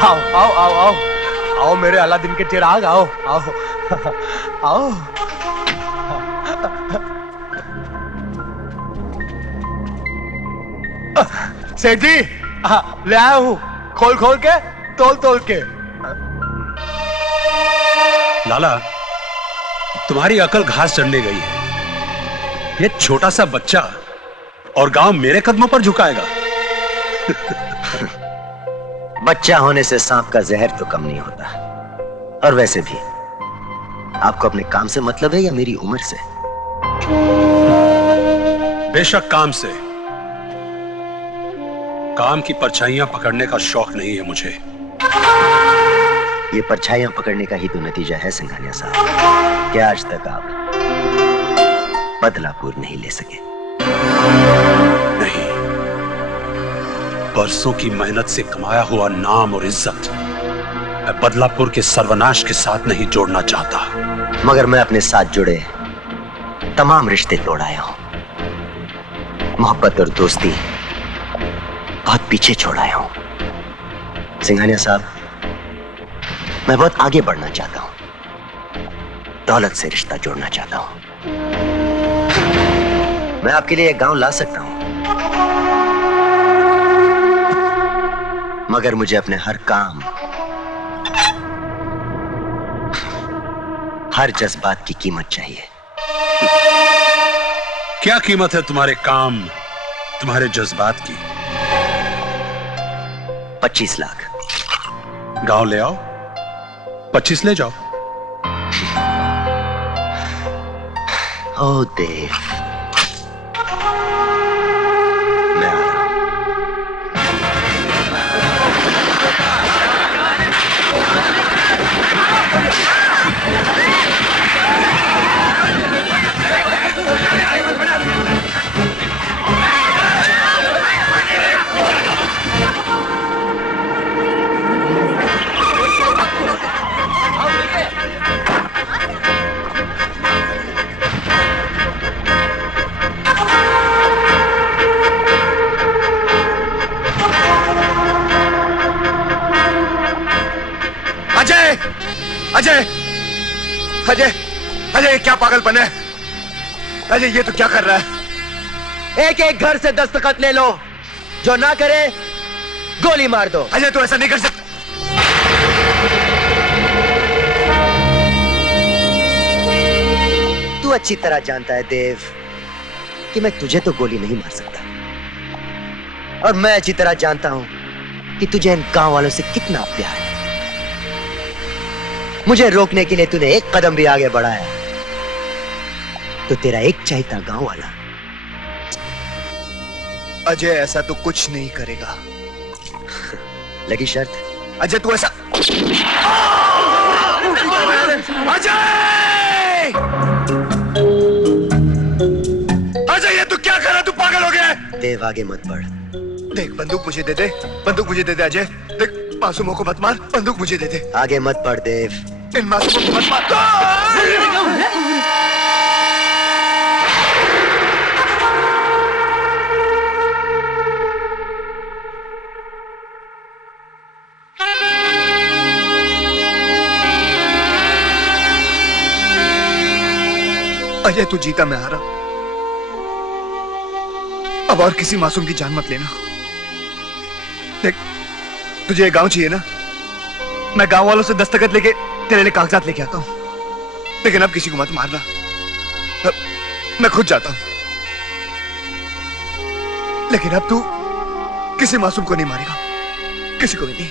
आओ आओ आओ आओ आओ मेरे अलादीन के चिराग, आओ आओ आओ। सेठ जी ले आया हूं, खोल खोल के, तोल तोल के। लाला, तुम्हारी अकल घास चढ़ने गई है। ये छोटा सा बच्चा और गांव मेरे कदमों पर झुकाएगा। बच्चा होने से सांप का जहर तो कम नहीं होता। और वैसे भी आपको अपने काम से मतलब है या मेरी उम्र से? बेशक काम से। काम की परछाइयां पकड़ने का शौक नहीं है मुझे। ये परछाइयां पकड़ने का ही तो नतीजा है सिंघानिया साहब, कि आज तक आप बदलापुर नहीं ले सके। नहीं, बरसों की मेहनत से कमाया हुआ नाम और इज्जत मैं बदलापुर के सर्वनाश के साथ नहीं जोड़ना चाहता। मगर मैं अपने साथ जुड़े तमाम रिश्ते तोड़ आया हूं। मोहब्बत और दोस्ती बहुत पीछे छोड़ आया हूं। सिंघानिया साहब, मैं बहुत आगे बढ़ना चाहता हूं। दौलत से रिश्ता जोड़ना चाहता हूं। मैं आपके लिए एक गांव ला सकता हूं, मगर मुझे अपने हर काम, हर जज्बात की कीमत चाहिए। क्या कीमत है तुम्हारे काम, तुम्हारे जज्बात की? 25 लाख। गांव ले आओ, 25 ले जाओ। ओ देव, मैं आ रहा हूं। अजय अजय अजय अजय, क्या पागलपन है अजय? ये तो क्या कर रहा है? एक एक घर से दस्तखत ले लो, जो ना करे गोली मार दो। अजय तू ऐसा नहीं कर सकता। तू अच्छी तरह जानता है देव कि मैं तुझे तो गोली नहीं मार सकता, और मैं अच्छी तरह जानता हूं कि तुझे इन गांव वालों से कितना प्यार है। मुझे रोकने के लिए तूने एक कदम भी आगे बढ़ाया तो तेरा एक चाहता गांव वाला। अजय ऐसा तो कुछ नहीं करेगा। लगी शर्त? अजय तू ऐसा, अजय अजय ये तू क्या कर रहा है? तू पागल हो गया है? देव आगे मत बढ़। देख बंदूक मुझे दे दे, बंदूक मुझे दे दे अजय। देख मासूमों को मत मार, बंदूक मुझे दे दे। आगे मत बढ़ देव। इन मासूमों को मत मार। अजय तू जीता, मैं हारा। अब और किसी मासूम की जान मत लेना। देख तुझे ये गांव चाहिए ना, मैं गांव वालों से दस्तखत लेके तेरे लिए कागजात लेके आता हूं, लेकिन अब किसी को मत मारना। मैं खुद जाता हूं, लेकिन अब तू किसी मासूम को नहीं मारेगा, किसी को भी नहीं।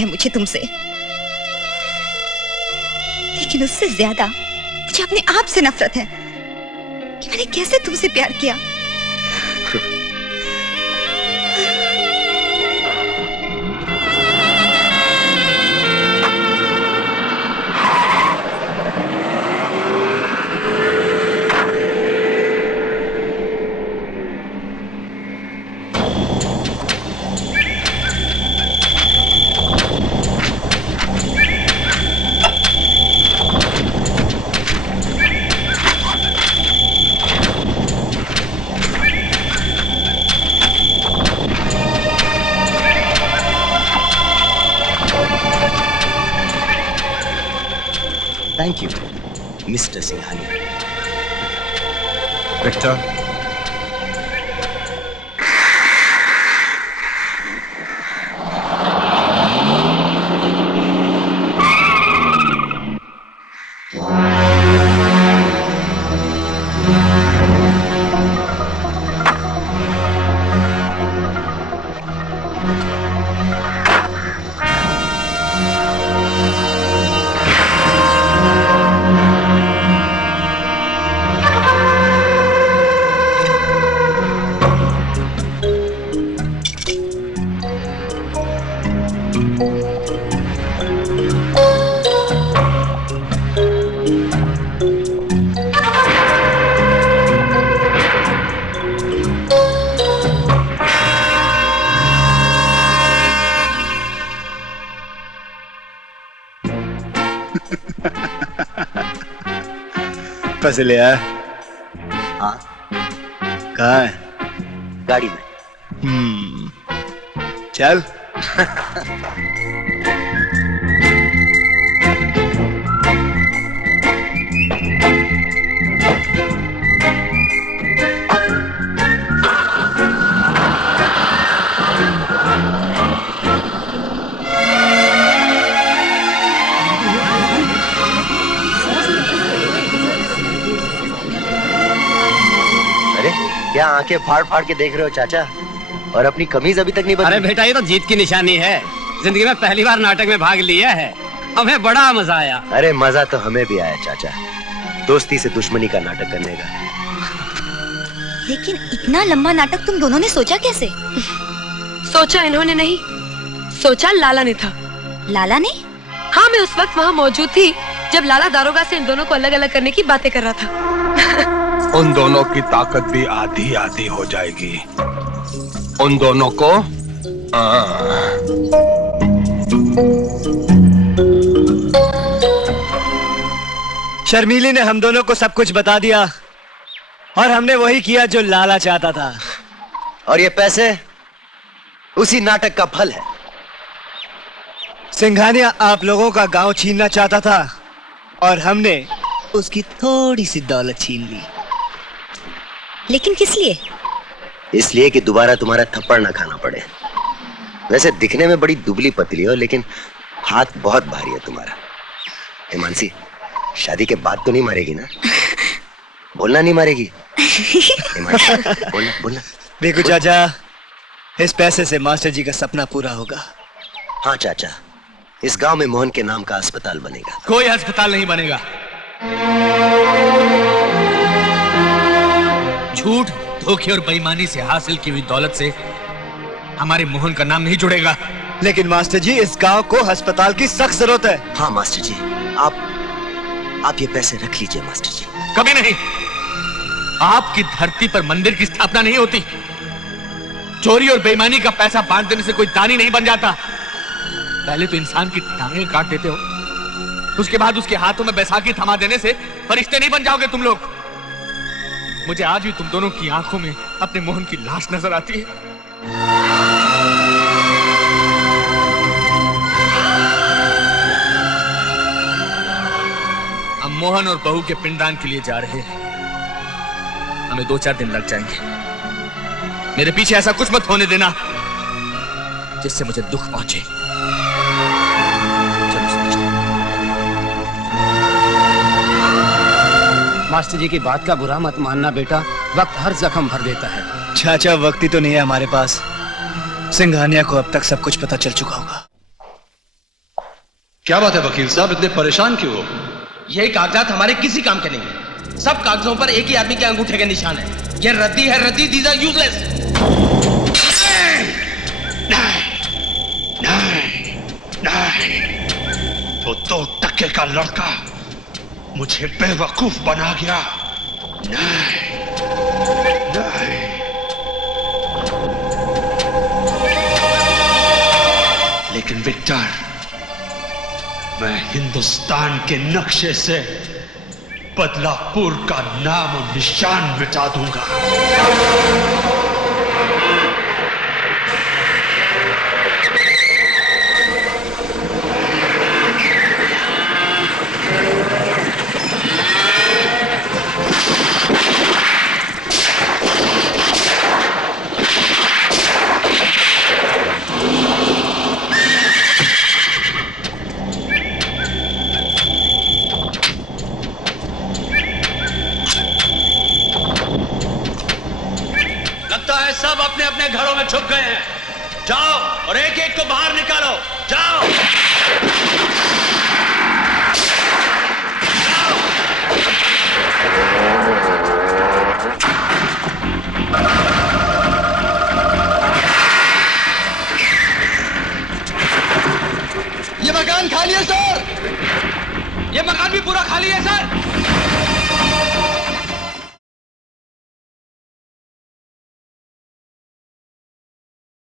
है मुझे तुमसे, लेकिन उससे ज्यादा मुझे अपने आप से नफरत है कि मैंने कैसे तुमसे प्यार किया। Thank you Mister Singhania. Victor, पैसे ले आया? हाँ, कहाँ है? गाड़ी में। चल। अरे क्या आंखें फाड़ फाड़ के देख रहे हो चाचा, और अपनी कमीज अभी तक नहीं बदली? अरे बेटा, ये तो जीत की निशानी है। जिंदगी में पहली बार नाटक में भाग लिया है, हमें बड़ा मजा आया। अरे मजा तो हमें भी आया चाचा, दोस्ती से दुश्मनी का नाटक करने का। लेकिन इतना लंबा नाटक तुम दोनों ने सोचा कैसे? सोचा इन्होंने नहीं, सोचा लाला ने था। लाला ने? हाँ, मैं उस वक्त वहाँ मौजूद थी जब लाला दारोगा से इन दोनों को अलग अलग करने की बातें कर रहा था। उन दोनों की ताकत भी आधी आधी हो जाएगी। उन दोनों को शर्मीली ने हम दोनों को सब कुछ बता दिया और हमने वही किया जो लाला चाहता था। और ये पैसे उसी नाटक का फल है। सिंघानिया आप लोगों का गांव छीनना चाहता था और हमने उसकी थोड़ी सी दौलत छीन ली। लेकिन किस लिए? इसलिए कि दोबारा तुम्हारा थप्पड़ ना खाना पड़े। वैसे दिखने में बड़ी दुबली पतली हो, लेकिन हाथ बहुत भारी है तुम्हारा। हिमांशी, शादी के बाद तो नहीं मारेगी ना? बोलना नहीं मारेगी? हिमांशी, बोलना बोलना। बेकू चाचा, इस पैसे से मास्टर जी का सपना पूरा होगा। हाँ चाचा, इस गांव में मोहन के नाम का अस्पताल बनेगा। कोई अस्पताल नहीं बनेगा। झूठ, धोखे और बेईमानी से हासिल की हुई दौलत से हमारे मोहन का नाम नहीं जुड़ेगा। लेकिन मास्टर जी, इस गांव को अस्पताल की सख्त जरूरत है। हाँ मास्टर जी, आप ये पैसे रख लीजिए मास्टर जी। कभी नहीं। आपकी धरती पर मंदिर की स्थापना नहीं होती। चोरी और बेईमानी का पैसा बांट देने से कोई दानी नहीं बन जाता। पहले तो इंसान की टांगें काट देते हो, उसके बाद उसके हाथों में बैसाखी थमा देने से फरिश्ते नहीं बन जाओगे तुम लोग। मुझे आज भी तुम दोनों की आंखों में अपने मोहन की लाश नजर आती है। हम मोहन और बहू के पिंडदान के लिए जा रहे हैं। हमें 2-4 दिन लग जाएंगे। मेरे पीछे ऐसा कुछ मत होने देना जिससे मुझे दुख पहुंचे। मास्टर जी की बात का बुरा मत मानना बेटा, वक्त हर जख्म भर देता है। चाचा, वक्त ही तो नहीं है हमारे पास। सिंघानिया को अब तक सब कुछ पता चल चुका होगा। क्या बात है वकील साहब, इतने परेशान क्यों हो? ये कागजात हमारे किसी काम के नहीं है। सब कागजों पर एक ही आदमी के अंगूठे के निशान है। ये रद्दी है, रद्दी। These are useless. नहीं, वो 2 टके का लड़का मुझे बेवकूफ बना गया। नहीं, नहीं। लेकिन विक्टर, मैं हिंदुस्तान के नक्शे से बदलापुर का नाम और निशान मिटा दूंगा। सब अपने अपने घरों में छुप गए हैं। जाओ और एक एक को बाहर निकालो। जाओ। ये मकान खाली है सर। ये मकान भी पूरा खाली है सर।